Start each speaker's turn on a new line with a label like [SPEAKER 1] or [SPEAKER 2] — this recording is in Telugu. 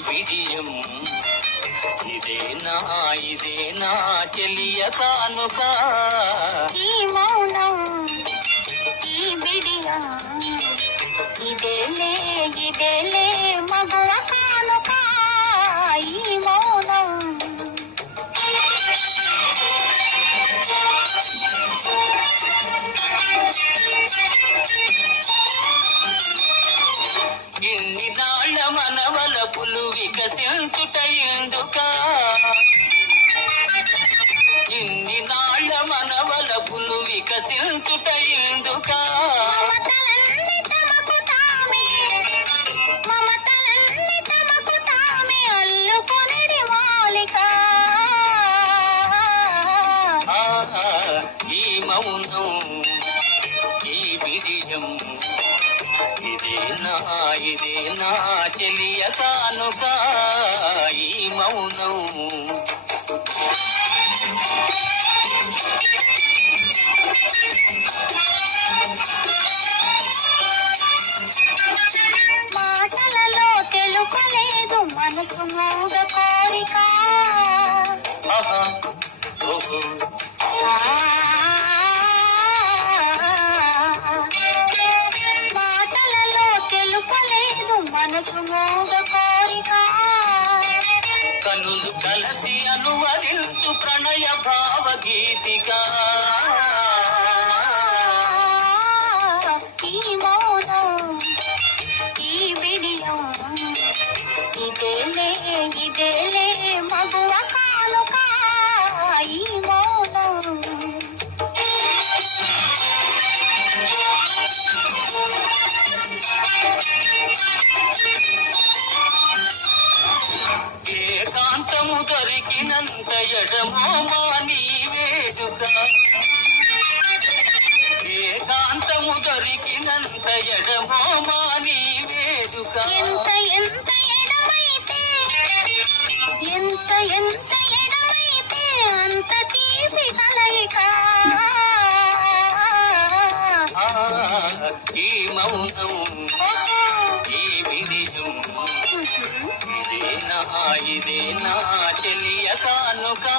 [SPEAKER 1] విజయం. ఇదేనా ఇదేనా తెలియకానుక
[SPEAKER 2] ఈ మౌనం ఈ బిడియా ఇదేలే ఇదేలే మగల కానుక ఈ మౌనం.
[SPEAKER 1] ఇన్ని మనవల పులు వికసించుట ఎందుక ఇన్ని నాళ్ళ మనవల పులు వికసించుట ఎందుక
[SPEAKER 2] మమతలన్నీ తమకు తామే మమతలన్నీ తమకు తామే అల్లుకొనిడి మాలిక.
[SPEAKER 1] ఆ, ఈ మౌనం ఈ విజయం. నా ఇదే నా చెలియ కానుక ఈ మౌనం
[SPEAKER 2] మాటలలో తెలుపలేదు మనసు మూగ కోరిక.
[SPEAKER 1] ఆహా, ఓహో.
[SPEAKER 2] మనసు మూగ కోరిక
[SPEAKER 1] కనులు కలసి అనువదించు ప్రణయ భావగీతిక.
[SPEAKER 2] ఈ మౌనం ఈ విడియం ఇదేలే ఇదేలే. మాని
[SPEAKER 1] వేడుక. ఏకాంతము దొరికినంత ఎడమో మాని వేడుక.
[SPEAKER 2] ఎంత ఎంత ఎడమైతే ఎంత ఎంత ఎడమైతే అంత తీపి కలయిక.
[SPEAKER 1] ఆ, ఈ మౌనం
[SPEAKER 2] ఓహో.
[SPEAKER 1] విజయం ఇదే నా తెలియ కానుకా